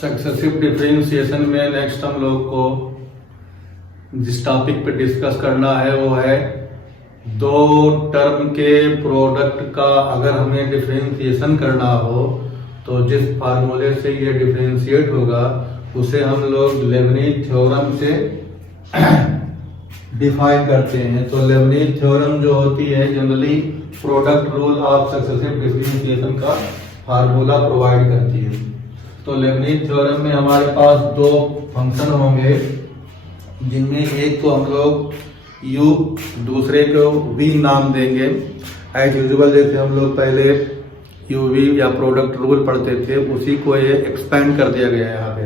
Successive differentiation में next हम लोग को जिस टॉपिक पे डिस्कस करना है वो है दो टर्म के प्रोडक्ट का अगर हमें डिफरेंशिएशन करना हो तो जिस फार्मूले से ये डिफरेंशिएट होगा उसे हम लोग लेबनीज थ्योरम से डिफाइन करते हैं। तो लेबनीज थ्योरम जो होती है generally product rule of successive differentiation का फार्मूला प्रोवाइड करती है। तो लेबनीज थ्योरम में हमारे पास दो फंक्शन होंगे जिनमें एक को हम लोग u दूसरे को v नाम देंगे। एज यूजुअल जैसे हम लोग पहले uv या प्रोडक्ट रूल पढ़ते थे उसी को ये एक्सपेंड कर दिया गया है यहाँ पे।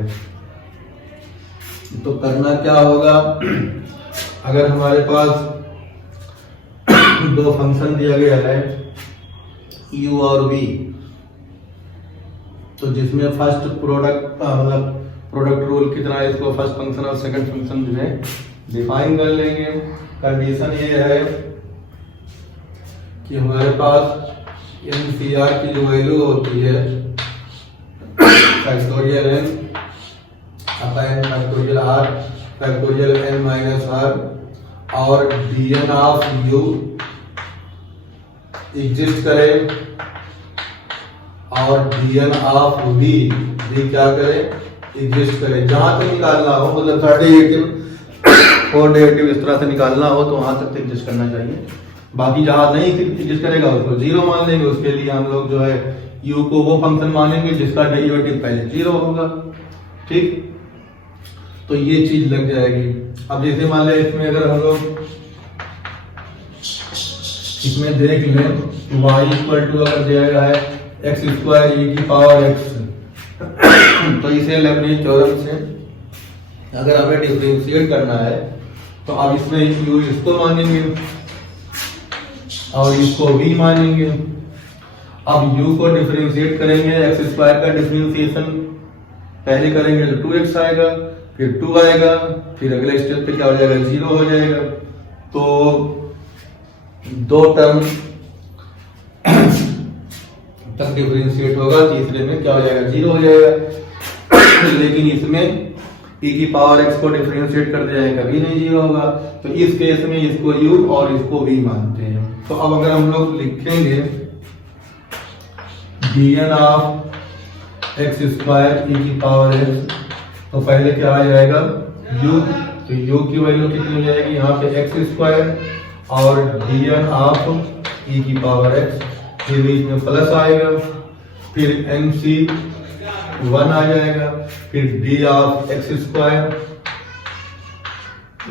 तो करना क्या होगा, अगर हमारे पास दो फंक्शन दिया गया है u और v, तो जिसमें फर्स्ट प्रोडक्ट मतलब प्रोडक्ट रूल कितना है इसको फर्स्ट फंक्शन और सेकंड फंक्शन जो है डिफाइन कर लेंगे। कंडीशन ये है कि हमारे पास NCR की जो वैल्यू होती है factorial n upon factorial r factorial n minus r और dn ऑफ u एग्जिस्ट करे और dn ऑफ v क्या करे एग्जिस्ट करे। जहां तक निकालना हो मतलब थर्ड डेरिवेटिव फोर्थ डेरिवेटिव इस तरह से निकालना हो तो वहां तक एग्जिस्ट करना चाहिए। बाकी जहां नहीं एग्जिस्ट करेगा उसको जीरो मान लेंगे। उसके लिए हम लोग जो है u को वो फंक्शन मानेंगे जिसका डेरिवेटिव पहले जीरो होगा। ठीक, तो ये चीज लग जाएगी। अब जैसे मान लें इसमें अगर हम लोग इसमें देख लें y इक्वल टू अगर दिया गया है एक्स स्क्वायर e की पावर x, तो इसे लेबनीज थ्योरम से अगर हमें डिफरेंशिएट करना है तो अब इसमें u इसको मानेंगे और इसको v मानेंगे। अब u को डिफरेंशिएट करेंगे, एक्स स्क्वायर का डिफरेंशिएशन पहले करेंगे तो 2x आएगा, फिर 2 आएगा, फिर अगले स्टेप पे क्या हो जाएगा 0 हो जाएगा। तो दो टर्म तक डिफरेंशिएट होगा, तीसरे में क्या हो जाएगा 0 हो जाएगा। लेकिन इसमें e की पावर x को डिफरेंशिएट कर दिया जाएगा, कभी नहीं 0 होगा। तो इस केस में इसको u और इसको v मानते हैं। तो अब अगर हम लोग लिखेंगे dn of x square e की पावर x, तो पहले क्या आ जाएगा u, तो u की वैल्यू कितनी हो जाएगी यहाँ पे एक्स स्क्वायर और dn ऑफ e की पावर x, फिर बीच में प्लस आएगा, फिर mc 1 आ जाएगा, फिर d of x square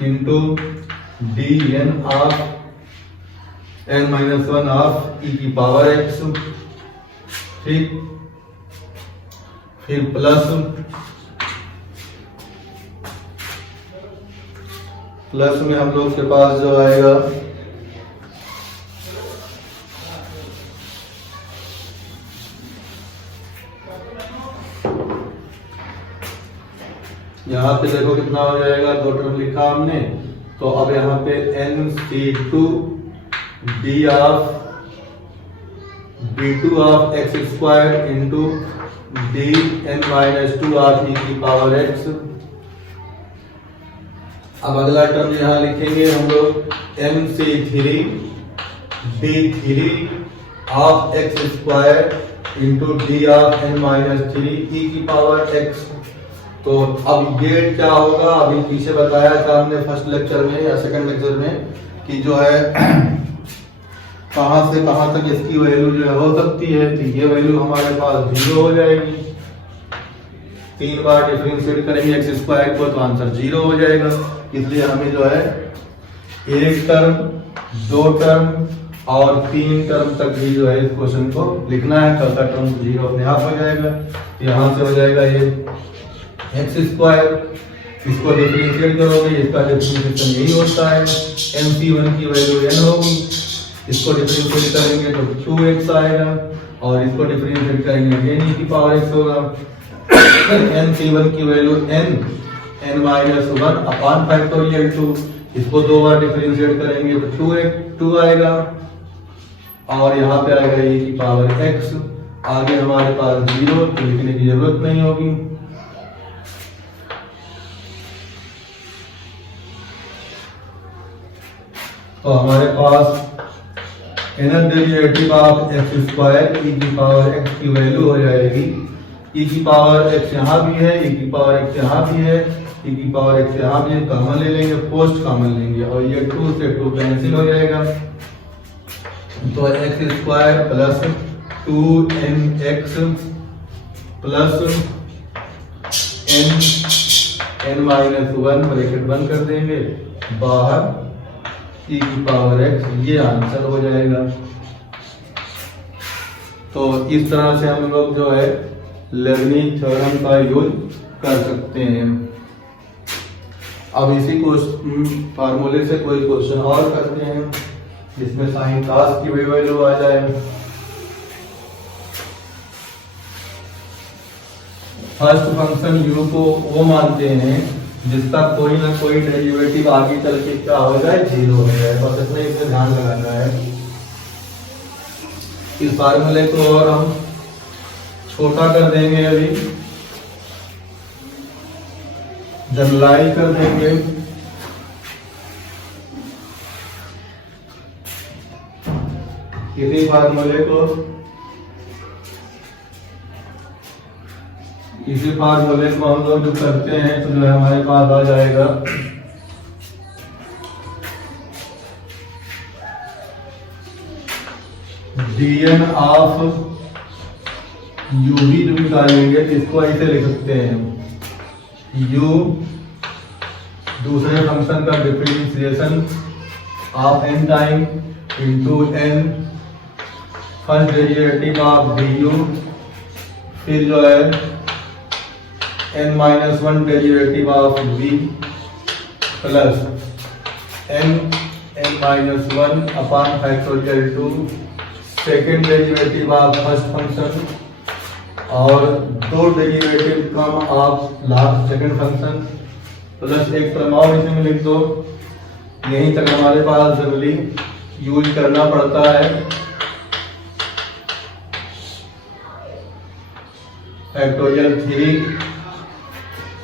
into dn of n minus 1 of e की पावर x। ठीक, फिर प्लस में हम लोग के पास जो आएगा यहाँ पे देखो कितना हो जाएगा, दो टर्म लिखा हमने। तो अब यहाँ पे nc2 d of d2 of x square into dn minus 2 of e की पावर x। अब अगला टर्म यहाँ लिखेंगे हम लोग mc3 d3 of x square into d of n minus 3 e की पावर x। तो अब ये क्या होगा, अभी पीछे बताया था हमने फर्स्ट लेक्चर में या सेकंड लेक्चर में कि जो है कहां से कहां तक इसकी वैल्यू जो है हो सकती है। तो ये वैल्यू हमारे पास 0 हो जाएगी। 3 बार डिफरेंशिएट करेंगे एक्स स्क्वायर को तो आंसर 0 हो जाएगा। इसलिए हमें जो है एक टर्म, दो टर्म और 3 टर्म तक भी जो है इस क्वेश्चन को लिखना है। चौथा टर्म 0 अपने आप हो जाएगा। यहाँ से हो जाएगा ये एक्स स्क्वायर, इसको डिफरेंशिएट करोगे इसका डिफरेंशिएशन यही होता है, mc1 की वैल्यू n होगी, इसको डिफरेंशिएट करेंगे तो 2x आएगा और इसको डिफरेंशिएट करेंगे अगेन e की पावर x होगा। mc1 की value n minus 1 upon factorial 2, इसको 2 बार डिफरेंशिएट करेंगे तो 2 आएगा और यहाँ पे आएगा e की पावर x। आगे हमारे पास 0 तो लिखने की जरूरत नहीं होगी। तो हमारे पास nth derivative of x square e की पावर x की वैल्यू हो जाएगी e की पावर x यहाँ भी है, e की पावर x यहाँ भी है, e की पावर x यहाँ भी है, कॉमन ले लेंगे, पोस्ट कॉमन लेंगे और ये 2 से 2 कैंसिल हो जाएगा। तो x square plus 2nx plus n minus 1 bracket बंद कर देंगे, बाहर e की पावर x, ये आंसर हो जाएगा। तो इस तरह से हम लोग जो है लेबनीज थ्योरम का यूज कर सकते हैं। अब इसी फार्मूले से कोई क्वेश्चन और करते हैं जिसमें साइन कास की भी वैल्यू आ जाए। फर्स्ट फंक्शन u को वो मानते हैं जिसका कोई ना कोई डेरिवेटिव आगे चल के क्या हो जाए, 0 हो जाए। बस इसमें इसे ध्यान लगाना है। इस फार्मूले को और हम छोटा कर देंगे, अभी जनरलाइज कर देंगे। इसी फार्मूले को हम लोग जो करते हैं तो जो है हमारे पास आ जाएगा dn ऑफ u भी जो निकालेंगे इसको ऐसे लिख सकते हैं, u दूसरे फंक्शन का differentiation of n time into n first derivative of du, फिर जो है n-1 derivative of v plus n-1 upon factorial 2 second derivative of first function और 2 derivative come of last second function plus एक term और इसमें लिख दो। यहीं तक हमारे पास जनरली यूज करना पड़ता है। फैक्टोरियल 3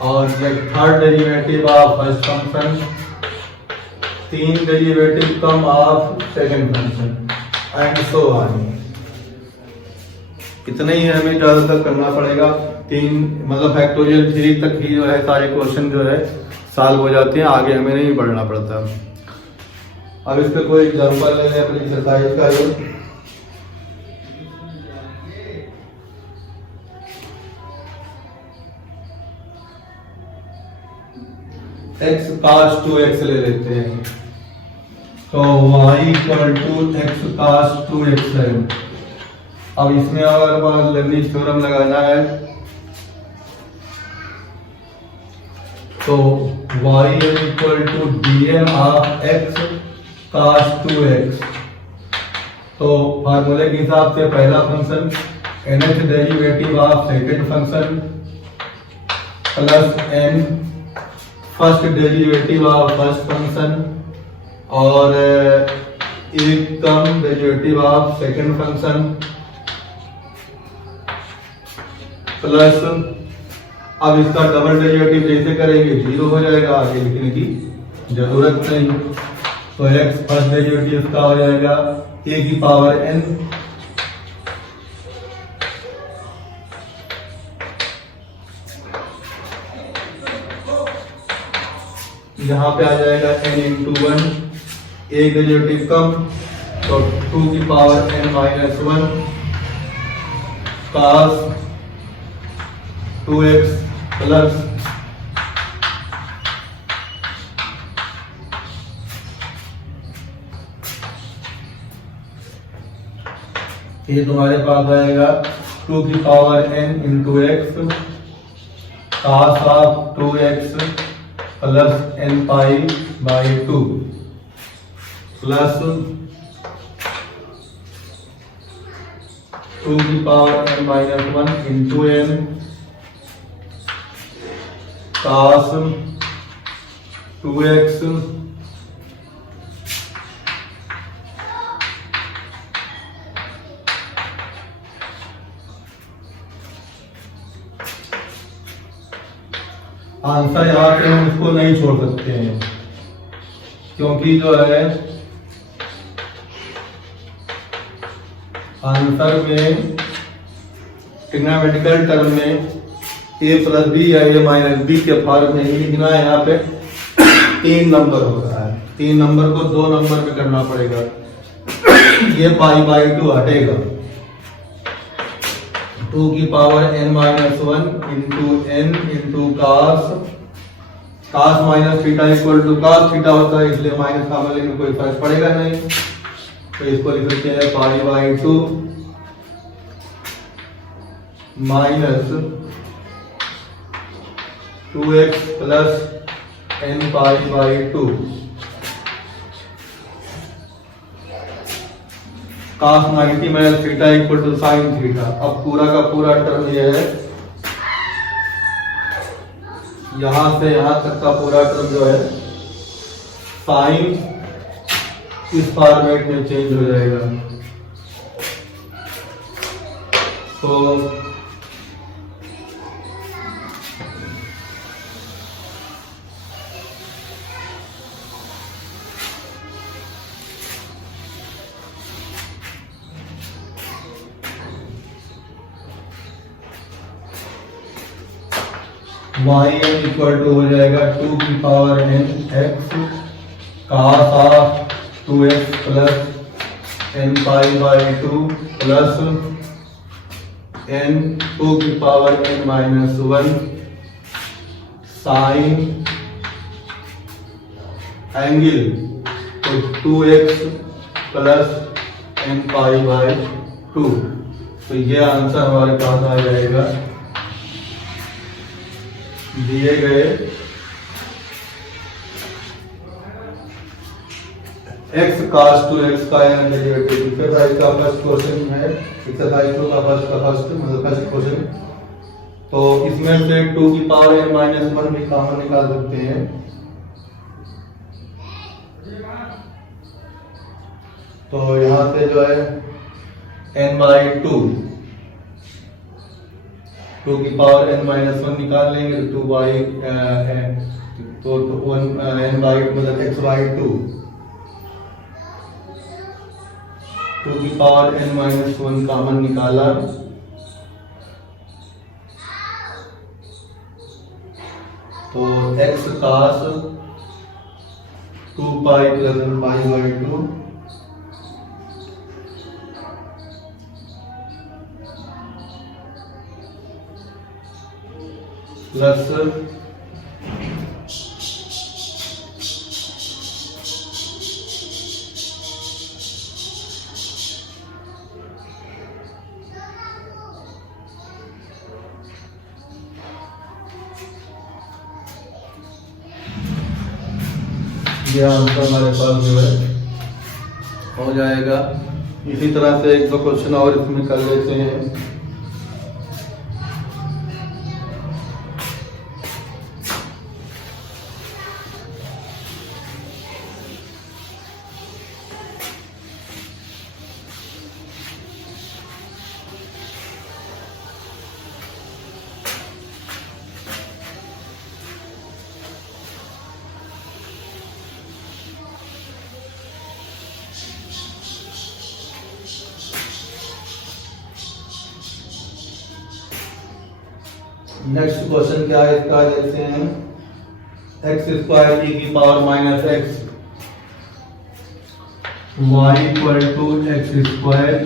और third derivative of first function, 3 derivative come of second function and so on. इतना ही हमें ज्यादातर करना पड़ेगा। 3 मतलब फैक्टोरियल 3 तक ही जो है सारे क्वेश्चन जो है सॉल्व हो जाते हैं, आगे हमें नहीं बढ़ना पड़ता। अब इस पे कोई एग्जांपल ले लें अपनी एक्सरसाइज का। x cos 2x ले लेते हैं, तो y equal to x cos 2x है। अब इसमें अगर बात लेबनीज थ्योरम लगाना है तो y equal to dn of x cos 2x। तो फार्मूले के हिसाब से पहला function nth derivative of second function plus n first derivative of first function और एक कम derivative of second function plus, अब इसका डबल डेरिवेटिव जैसे करेंगे 0 हो जाएगा, आगे लिखने की जरूरत नहीं। तो x फर्स्ट डेरिवेटिव इसका हो जाएगा a की पावर n यहाँ पे आ जाएगा n इंटू 1, एक डेरिवेटिव कम तो 2 की power n-1 cos 2x plus ये तुम्हारे पास आएगा 2 की power n into x cos of 2x plus n pi by 2 plus 2 की power n-1 into n cos 2x answer यहाँ पे हम इसको नहीं छोड़ सकते हैं क्योंकि जो है आंसर में ट्रिग्नोमेट्रिकल टर्म में a प्लस बी या a माइनस बी के फॉर्म में ही लिखना है। यहाँ पे 3 नंबर हो रहा है, 3 नंबर को 2 नंबर में करना पड़ेगा। ये π/2 हटेगा, 2 की power n-1 into n into cos minus theta equal to cos theta होता है, इसलिए माइनस कॉमन लेने में कोई फर्क पड़ेगा नहीं। तो इसको लिख सकते हैं π/2 minus 2x plus n/2 cos 90 minus theta equal to sin theta. अब पूरा का पूरा टर्म ये है, यहां से यहां तक का पूरा टर्म जो है साइन इस फॉर्मेट में चेंज हो जाएगा। तो yn इक्वल टू हो जाएगा 2 की power n x cos of 2x plus n/2 plus n 2 की पावर n-1 साइन एंगल तो 2x प्लस n/2। तो ये आंसर हमारे पास आ जाएगा दिए गए x cos 2x का डेरिवेटिव। एक्सरसाइज का फर्स्ट क्वेश्चन है, एक्सरसाइज 2 का फर्स्ट मतलब फर्स्ट क्वेश्चन। तो इसमें से 2 की पावर n-1 भी कॉमन निकाल सकते हैं। तो यहां से जो है n/2 2 की पावर n-1 निकाल लेंगे तो 2 तो n/2 मतलब x/2 2 की पावर n-1 कॉमन निकाला तो x cos 2π plus n/2 plus ये आंसर हमारे पास जो है हो जाएगा। इसी तरह से 1-2 क्वेश्चन और इसमें कर लेते हैं। नेक्स्ट क्वेश्चन क्या है इसका, देखते हैं। x² e की power minus x y equal to x²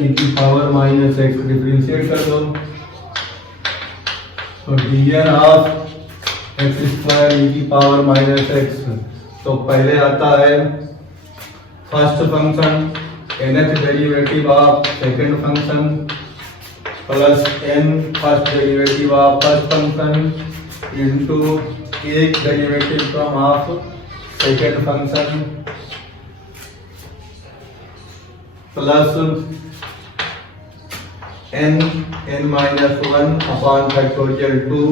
e की पावर माइनस x डिफरेंशिएट कर दो। तो dn ऑफ x² e की पावर माइनस x, तो पहले आता है first function nth derivative of second function plus n first derivative of first function into एक derivative from of second function plus n-1 upon factorial 2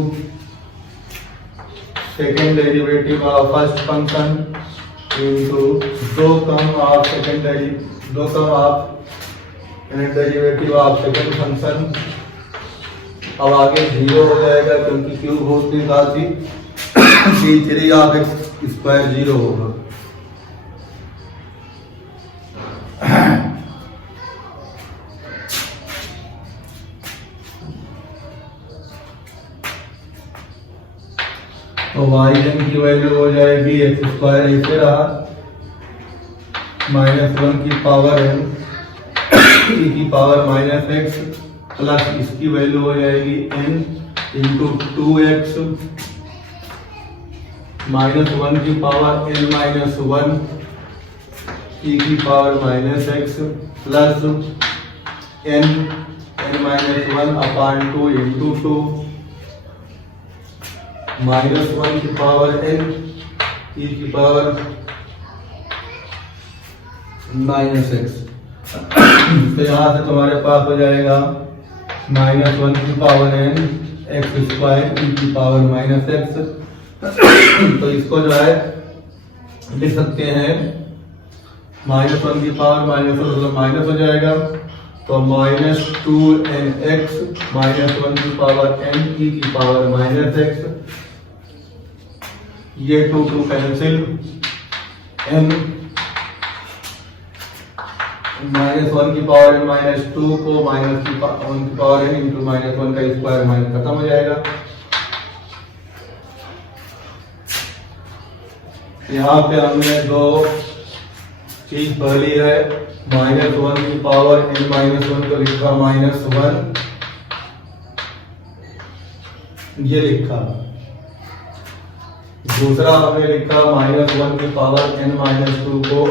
second derivative of first function into दो term of derivative of second function. अब आगे 0 हो जाएगा क्योंकि cube root के साथ ही d3 of x² 0 होगा। yn की वैल्यू हो जाएगी एक्स स्क्वायर ऐसे रहा -1 की पावर n e की पावर -x प्लस इसकी वैल्यू हो जाएगी n इंटू 2x -1 की पावर n-1 e की power -x plus n-1 upon 2 into 2 -1 की पावर n e की पावर -x। तो यहाँ से तुम्हारे पास हो जाएगा -1 की power n x square e की पावर -x। तो इसको जो है लिख सकते हैं -1 की पावर -1 मतलब माइनस हो जाएगा, तो -2nx -1 की पावर n e की पावर -x, ये 2 कैंसिल, n -1 की पावर -2 को -1 की पावर n इंटू -1 का स्क्वायर माइनस खत्म हो जाएगा। यहाँ पे हमने दो चीज पहली है -1 की पावर n-1 को लिखा -1 ये लिखा, दूसरा हमने लिखा -1 की पावर n-2 को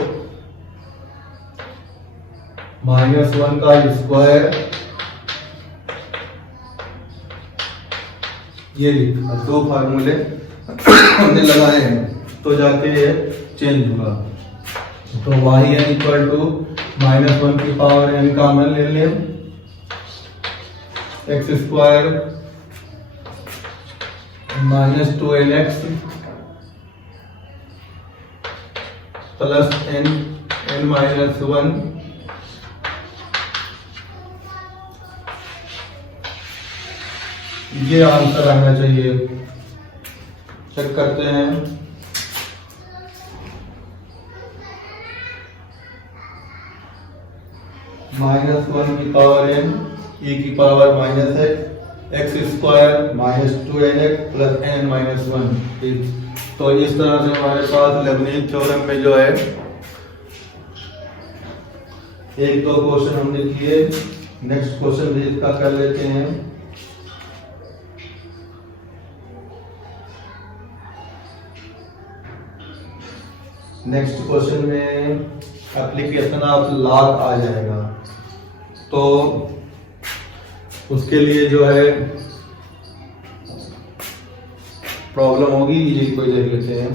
-1 का स्क्वायर ये लिखा। दो फार्मूले हमने लगाए हैं तो जाके ये चेंज हुआ। तो yn इक्वल टू -1 की पावर n कॉमन ले लें, x square -2nx plus n-1 ये आंसर आना चाहिए। चेक करते हैं। -1 की पावर n e की power -x square -2nx plus n-1। तो इस तरह से हमारे पास लेबनीज थ्योरम में जो है एक दो क्वेश्चन हमने किए। नेक्स्ट क्वेश्चन भी इसका कर लेते हैं। नेक्स्ट क्वेश्चन में एप्लीकेशन ऑफ लॉग आ जाएगा, तो उसके लिए जो है प्रॉब्लम होगी, ये कोई देख लेते हैं।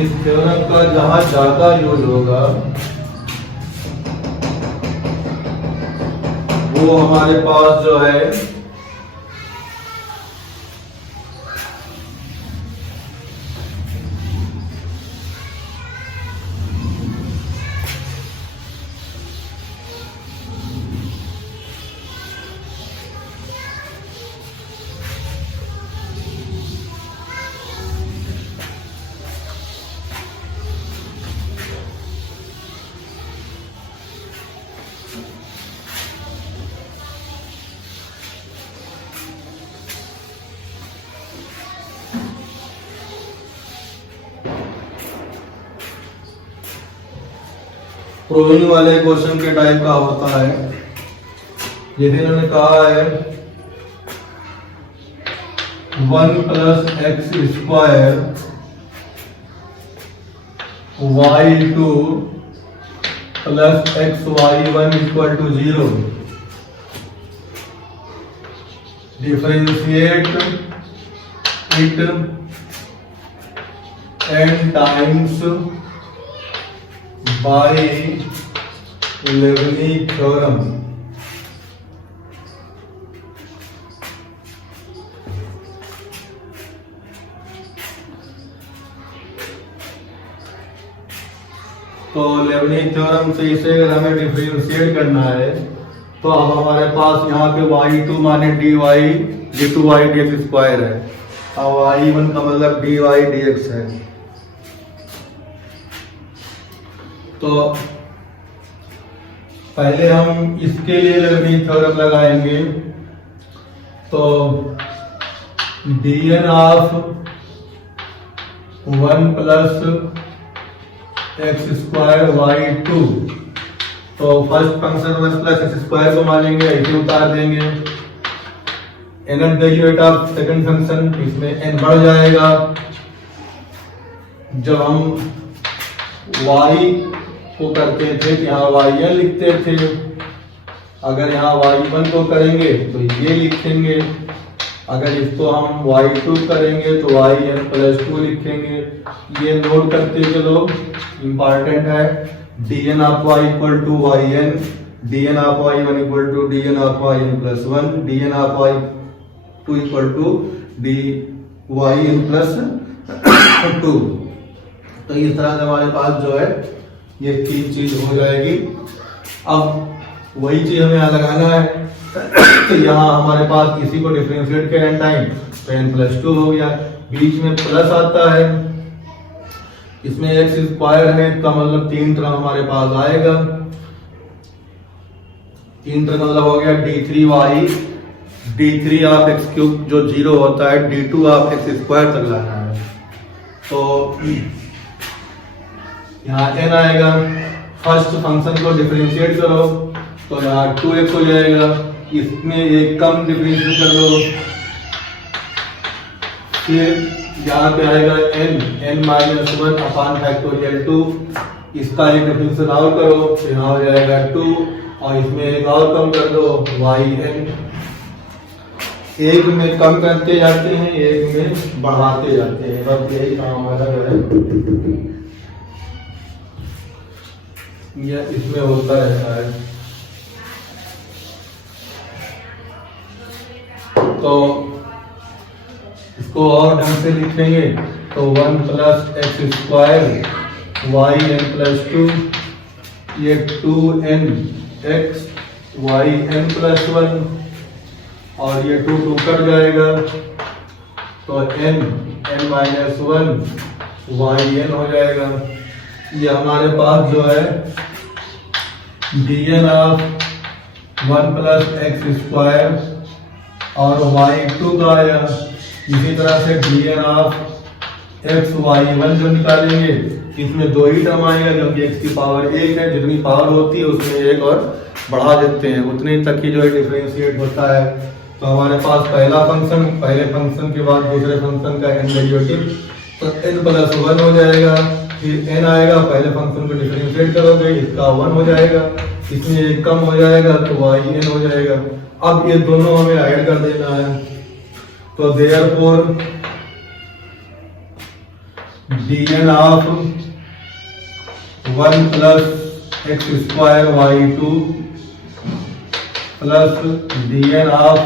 इस थ्योरम का जहां ज्यादा यूज होगा वो हमारे पास जो है प्रोविजन वाले क्वेश्चन के टाइप का होता है। यदि इन्होंने कहा है 1 + x square y2 + xy1 = 0, differentiate it n times by Leibniz theorem. तो लेबनी थ्योरम से इसे अगर हमें डिफरेंशिएट करना है तो अब हमारे पास यहाँ पे y2 माने dy d2y dx स्क्वायर है, अब y1 का मतलब dy dx है। तो पहले हम इसके लिए लेबनी थ्योरम लगाएंगे। तो dn of 1 plus x square y2, तो first function 1 plus x square को मानेंगे, ऐसे उतार देंगे। N derivative of second function, इसमें n बढ़ जाएगा। जब हम y को करते थे तो यहाँ yn लिखते थे, अगर यहाँ y1 को करेंगे तो ये लिखेंगे, अगर इसको हम y2 करेंगे तो yn प्लस 2 लिखेंगे। ये नोट करते चलो, इंपॉर्टेंट है। dn of y equal to yn, dn of y1 equal to dn of yn plus 1, dn of y2 equal to dyn plus 2। तो इस तरह से हमारे पास जो है ये तीन चीज हो जाएगी। अब वही चीज हमें यहाँ लगाना है। तो यहाँ हमारे पास इसी को डिफरेंशिएट करें टाइम, तो n प्लस 2 हो गया, बीच में प्लस आता है, इसमें एक्स स्क्वायर है, इसका मतलब 3 टर्म हमारे पास आएगा। 3 टर्म मतलब हो गया d3y, d3 of x cube जो 0 होता है, d2 ऑफ एक्स स्क्वायर तक लाना है। तो यहाँ n आएगा, फर्स्ट फंक्शन को डिफरेंशिएट करो तो यहाँ 2x हो जाएगा, इसमें एक कम डिफरेंशिएट कर दो, फिर यहाँ पे आएगा n माइनस 1 अपॉन फैक्टोरियल 2, इसका एक डिफरेंशिएशन और करो तो यहाँ हो जाएगा 2, और इसमें एक और कम कर दो yn। एक में कम करते जाते हैं, एक में बढ़ाते जाते हैं, बस यही काम हमारा जो है यह इसमें होता रहता है। तो इसको और ढंग से लिखेंगे तो 1 plus x square yn plus 2, ये 2n x yn प्लस 1, और ये 2 2 कट जाएगा तो n माइनस 1 yn हो जाएगा। ये हमारे पास जो है dn of 1 plus x square और y2 का आया। इसी तरह से dn ऑफ x y1 जो निकालेंगे, इसमें 2 ही टर्म आएगा क्योंकि x की पावर 1 है, जितनी पावर होती है उसमें एक और बढ़ा देते हैं, उतने तक ही जो है डिफरेंशिएट होता है। तो हमारे पास पहला फंक्शन, पहले फंक्शन के बाद दूसरे फंक्शन का n डेरिवेटिव, तो n प्लस 1 हो जाएगा, फिर n आएगा, पहले फंक्शन को डिफरेंशिएट करोगे, इसका 1 हो जाएगा, इसमें एक कम हो जाएगा तो yn हो जाएगा। अब ये दोनों हमें ऐड कर देना है, तो therefore dn of 1 plus x square y2 plus dn of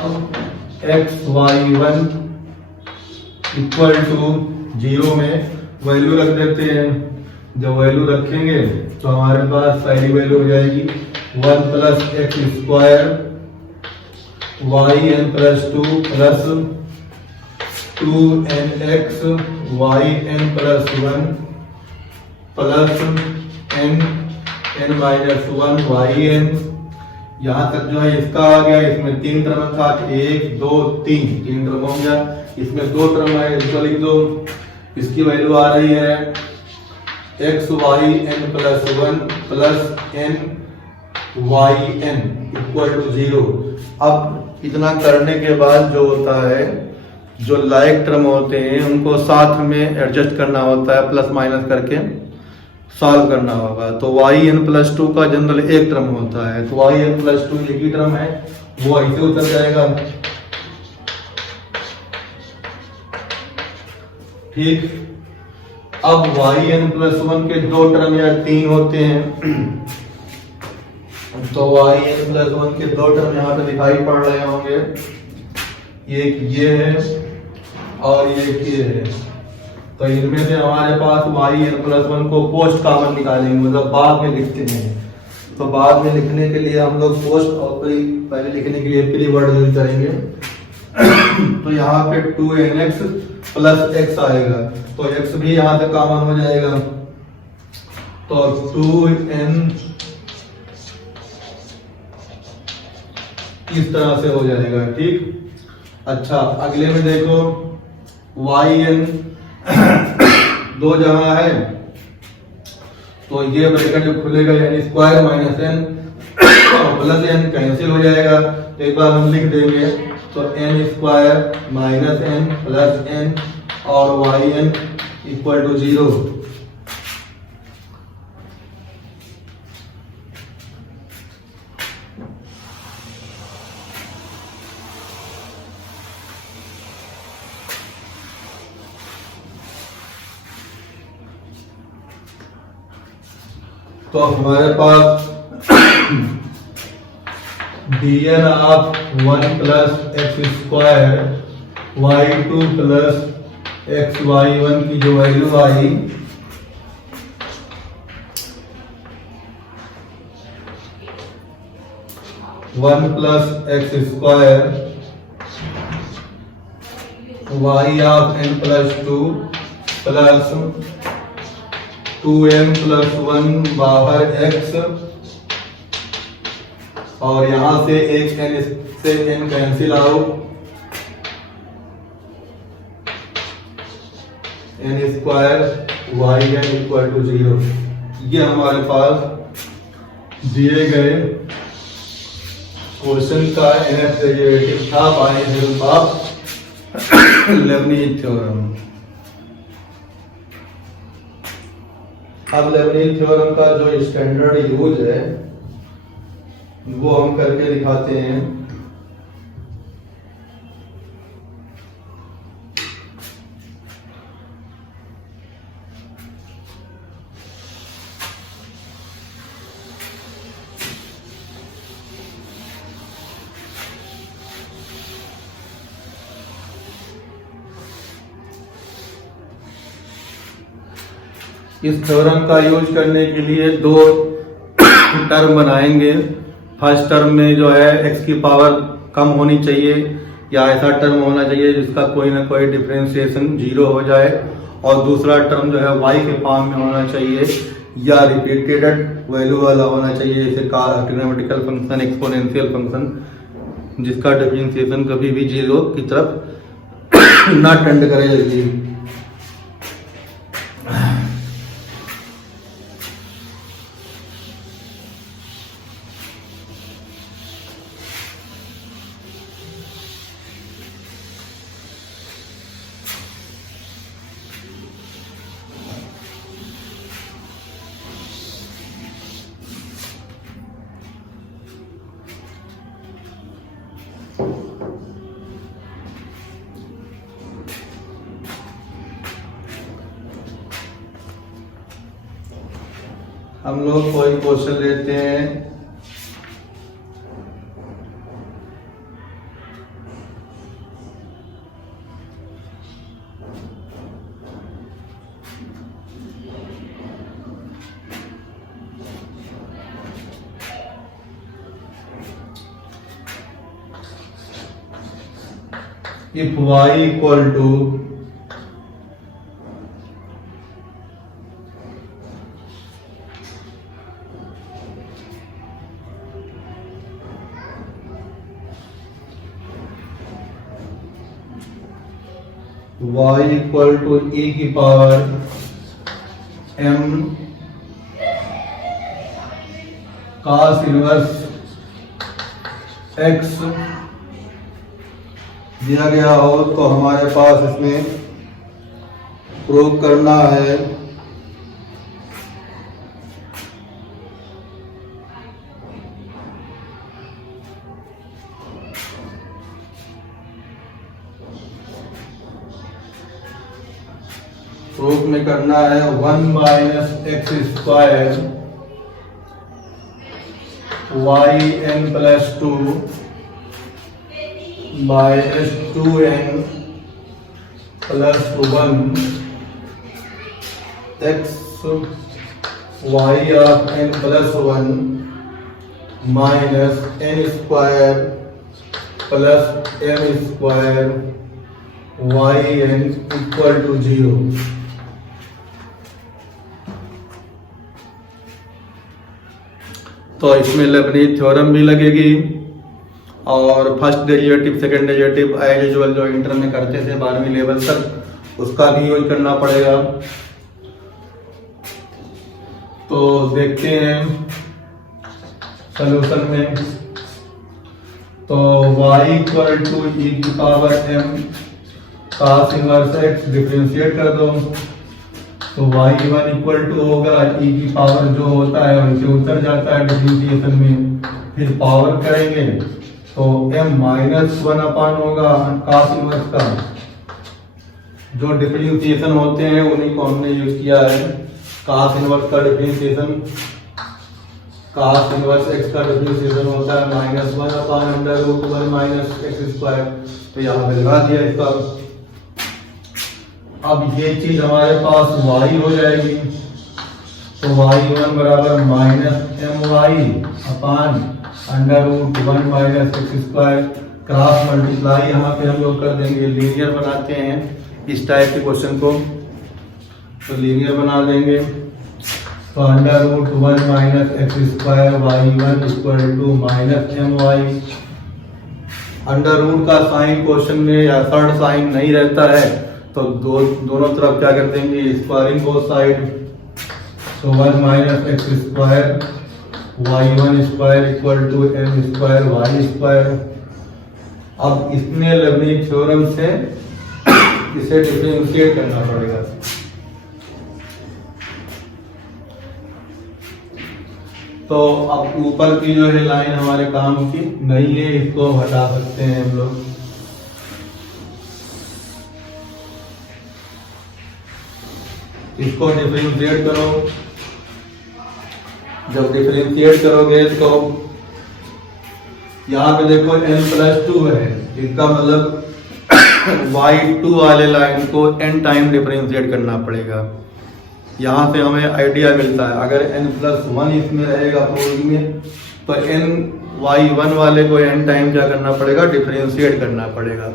x y1 equal to 0 में वैल्यू रख देते हैं। जब वैल्यू रखेंगे तो हमारे पास पहली वैल्यू हो जाएगी 1 plus x square yn plus 2 plus 2nx yn plus 1 plus n minus 1 yn। यहाँ तक जो है इसका आ गया, इसमें 3 टर्म था, 1 2 3 टर्म हो गया, इसमें 2 टर्म है, इसको लिख दो। इसकी वैल्यू आ रही है x yn plus 1 plus n yn equal to 0। अब इतना करने के बाद जो होता है, जो लाइक टर्म होते हैं उनको साथ में एडजस्ट करना होता है, प्लस माइनस करके सॉल्व करना होगा। तो yn प्लस 2 का जनरल एक टर्म होता है, तो yn प्लस 2 एक ही टर्म है, वो ऐसे उतर जाएगा। ठीक, अब yn+1 के दो टर्म या तीन होते हैं, तो yn+1 के दो टर्म यहाँ पे दिखाई पड़ रहे होंगे, एक ये है और एक ये है। तो इनमें से हमारे पास yn+1 को पोस्ट कॉमन निकालेंगे, मतलब बाद में लिखते हैं। तो बाद में लिखने के लिए हम लोग पोस्ट और पहले लिखने के लिए प्री वर्ड यूज करेंगे। तो यहाँ पे 2nx + x आएगा, तो x भी यहाँ से कॉमन हो जाएगा, तो 2n इस तरह से हो जाएगा। ठीक, अच्छा अगले में देखो yn दो जगह है, तो ये ब्रैकेट जो खुलेगा यानी स्क्वायर माइनस n और प्लस n कैंसिल हो जाएगा, तो एक बार हम लिख देंगे, तो n² minus n plus n और yn = 0। तो हमारे पास dn of 1 + x² y2 + xy1 की जो value I, one plus x² y of n+2 plus 2n+1 बाहर x, और यहां से एक n से n cancel out, n² yn = 0। ये हमारे पास दिए गए क्वेश्चन का nth डेरिवेटिव था by help of Leibniz theorem. अब लेबनीज थ्योरम का जो स्टैंडर्ड यूज है वो हम करके दिखाते हैं। इस थ्योरम का यूज करने के लिए दो टर्म बनाएंगे। फर्स्ट टर्म में जो है x की पावर कम होनी चाहिए या ऐसा टर्म होना चाहिए जिसका कोई ना कोई डिफरेंशिएशन 0 हो जाए, और दूसरा टर्म जो है y के फॉर्म में होना चाहिए या रिपीटेड वैल्यू वाला होना चाहिए, जैसे ट्रिग्नोमेट्रिकल फंक्शन, एक्सपोनेंशियल फंक्शन, जिसका डिफरेंशिएशन कभी भी 0 की तरफ ना टेंड करे। हम लोग कोई क्वेश्चन लेते हैं। If y = e⁻m cos inverse x दिया गया हो, तो हमारे पास इसमें प्रूव करना है प्रूफ में करना है 1 minus x square y n plus 2 minus 2n plus 1 x y of n plus 1 minus n square plus m square y n equal to 0। तो इसमें लेबनीज थ्योरम भी लगेगी और first derivative second derivative as usual जो inter में करते थे 12वीं लेवल तक उसका भी यूज करना पड़ेगा। तो देखते हैं सॉल्यूशन में। तो y इक्वल टू ई की power m cos inverse x differentiate कर दो तो y1 इक्वल टू होगा e की पावर जो होता है वैसे उतर जाता है डिफरेंशिएशन में, फिर पावर करेंगे तो m माइनस 1 अपान होगा cos इनवर्स का। जो डिफरेंशिएशन होते हैं उन्हीं को हमने यूज किया है। cos इनवर्स का डिफरेंशिएशन cos इनवर्स x का डिफरेंशिएशन होता है minus 1 upon under root 1 minus x square. तो यहाँ पे लगा दिया इसका। अब ये चीज हमारे पास y हो जाएगी तो y1 बराबर minus m y upon under root 1 minus x square. Cross multiply यहाँ पे हम लोग कर देंगे, लीनियर बनाते हैं इस टाइप के क्वेश्चन को, तो लीनियर बना देंगे। तो under root 1 minus x square y1 equal to minus m y. Under root का साइन क्वेश्चन में या थर्ड साइन नहीं रहता है तो दोनों तरफ क्या कर देंगे, स्क्वायरिंग बोथ साइड। तो 1 minus x square y1 square equal to m square y square. अब इसमें लेबनीज थ्योरम से इसे डिफरेंशिएट करना पड़ेगा। तो अब ऊपर की जो है लाइन हमारे काम की नहीं है, इसको हटा सकते हैं हम लोग। इसको डिफरेंशिएट करो। जब डिफरेंशिएट करोगे तो यहाँ पे देखो n प्लस 2 है, इसका मतलब y2 वाले लाइन को n टाइम डिफरेंशिएट करना पड़ेगा। यहाँ से हमें आइडिया मिलता है अगर n प्लस 1 इसमें रहेगा प्रूफ में तो n y1 वाले को n टाइम क्या करना पड़ेगा, डिफरेंशिएट करना पड़ेगा।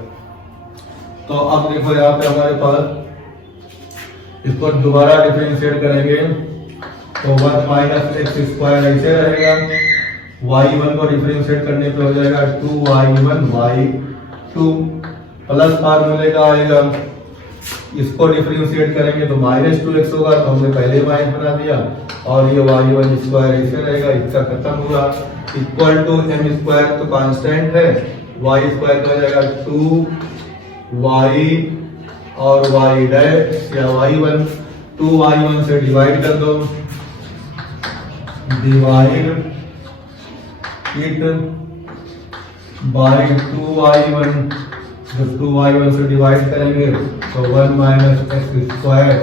तो अब देखो यहाँ पे हमारे पास इसको दोबारा डिफरेंशिएट करेंगे तो 1 माइनस एक्स स्क्वायर ऐसे रहेगा, y1 को डिफरेंशिएट करने पे हो जाएगा 2y1 y2 प्लस फार्मूले का आएगा। इसको डिफरेंशिएट करेंगे तो माइनस 2x होगा, तो हमने पहले माइनस बना दिया और ये y1 स्क्वायर ऐसे रहेगा, इसका खत्म हुआ। इक्वल टू m स्क्वायर तो कांस्टेंट है, y स्क्वायर का हो जाएगा 2y और y डैश या y1 2y1 से डिवाइड कर दो, डिवाइड इट बाय 2y1। जब 2y1 से डिवाइड करेंगे तो 1 minus x square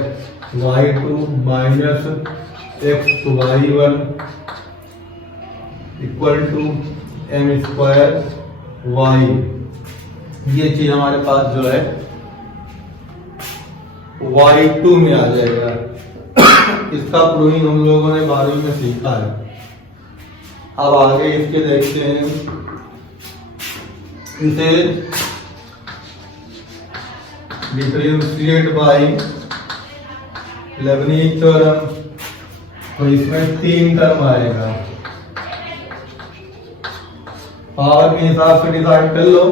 y2 minus x y1 equal to m square y। ये चीज हमारे पास जो है y2 में आ जाएगा। इसका प्रूविंग हम लोगों ने 12वीं में सीखा है। अब आगे इसके देखते हैं। इसे डिफरेंशिएट बाय लेबनीज थ्योरम, तो इसमें 3 टर्म आएगा। पावर के हिसाब से डिसाइड कर लो।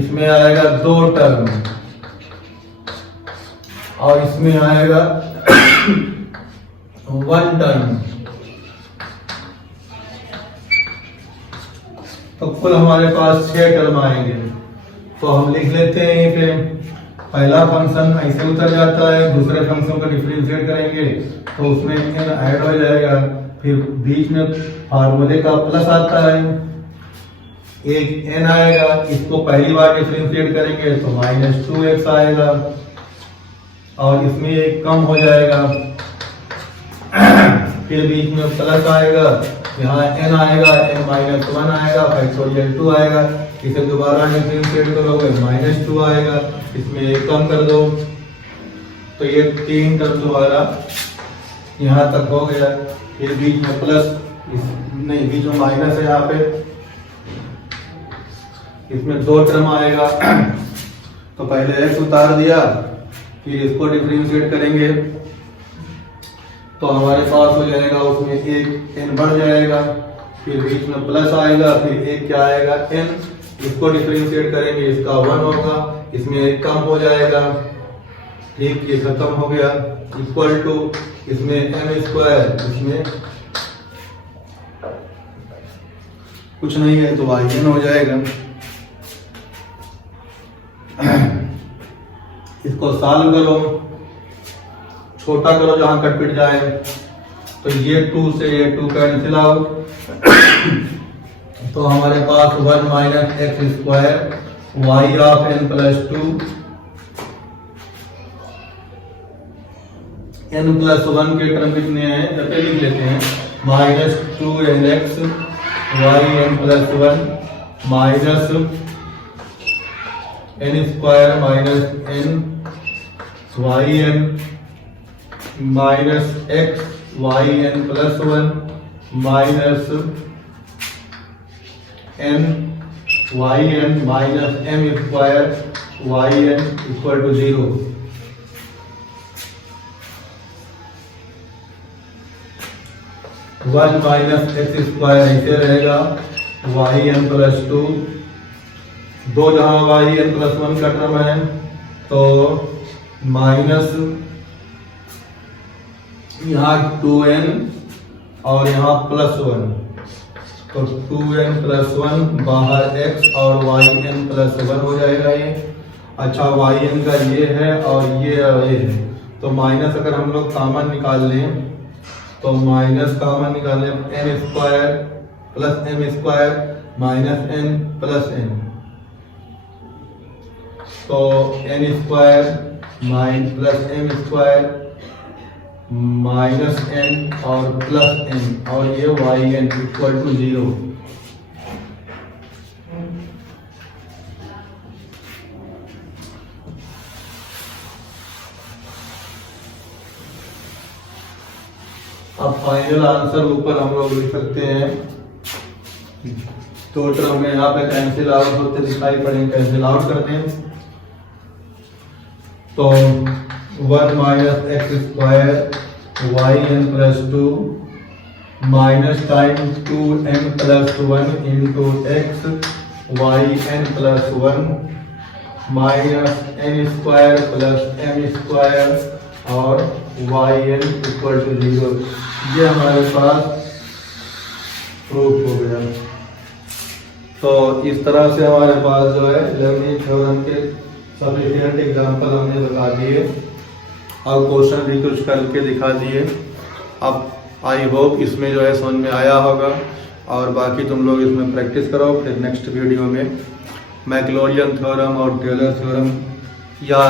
इसमें आएगा 2 टर्म और इसमें आएगा 1 टर्म। तो कुल हमारे पास 6 टर्म आएंगे। तो हम लिख लेते हैं ये पे। पहला फंक्शन ऐसे उतर जाता है, दूसरे फंक्शन को डिफरेंशिएट करेंगे तो उसमें n ऐड हो जाएगा, फिर बीच में फार्मूले का प्लस आता है, एक n आएगा। इसको पहली बार डिफरेंशिएट करेंगे तो माइनस 2x आएगा और इसमें एक कम हो जाएगा, फिर बीच में प्लस आएगा, यहाँ n आएगा, n-1 आएगा, फैक्टोरियल 2 आएगा, इसे दोबारा डिफरेंशिएट करोगे -2 आएगा, इसमें एक कम कर दो, तो ये 3 टर्म दोबारा यहाँ तक हो गया। फिर बीच में प्लस, नहीं बीच में माइनस है यहाँ पे, इसमें 2 टर्म आएगा, तो पहले x उतार दिया, फिर इसको डिफरेंशिएट करेंगे तो हमारे पास हो जाएगा, उसमें एक n बढ़ जाएगा, फिर बीच में प्लस आएगा, फिर एक क्या आएगा n, इसको डिफरेंशिएट करेंगे, इसका 1 होगा, इसमें एक कम हो जाएगा, ठीक, ये खत्म हो गया, इक्वल टू इसमें m², इसमें कुछ नहीं है तो yn हो जाएगा। इसको सॉल्व करो, छोटा करो जहां कट पिट जाए, तो ये 2 से ये 2 कैंसिल आउट, तो हमारे पास 1 - x² y of n+2, n+1 के टर्म कितने हैं, जैसे लिख लेते हैं, -2nx y n+1 minus n² - n yn minus x y n+1 minus n yn minus m² yn equal to 0। One minus x² ऐसे रहेगा, y n+2, 2 जहां y n+1 का टर्म है, तो माइनस यहाँ 2n और यहाँ +1, तो 2n+1 बाहर x और yn+1 हो जाएगा ये। अच्छा, yn का ये है और ये है, तो माइनस अगर हम लोग कॉमन निकाल लें, तो माइनस कॉमन निकाल लें, n² plus m² minus n plus n, तो n² plus m² minus n और प्लस n, और ये yn इक्वल टू 0। अब फाइनल आंसर ऊपर हम लोग लिख सकते हैं, 2 टर्म में यहाँ पे कैंसिल आउट होते दिखाई पड़ेंगे, कैंसिल आउट करते हैं, तो 1 - x² y n+2 minus time 2n+1 into x y n+1 minus n² plus m² और yn इक्वल टू 0। ये हमारे पास प्रूफ हो गया। तो इस तरह से हमारे पास जो है लेबनीज़ थ्योरम के सफिशिएंट एग्जांपल हमने बता दिए और क्वेश्चन भी कुछ करके दिखा दिए। अब आई होप इसमें जो है समझ में आया होगा, और बाकी तुम लोग इसमें प्रैक्टिस करो। फिर नेक्स्ट वीडियो में मैक्लोरियन थ्योरम और टेलर थ्योरम या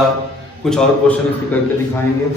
कुछ और क्वेश्चन इसके करके दिखाएंगे।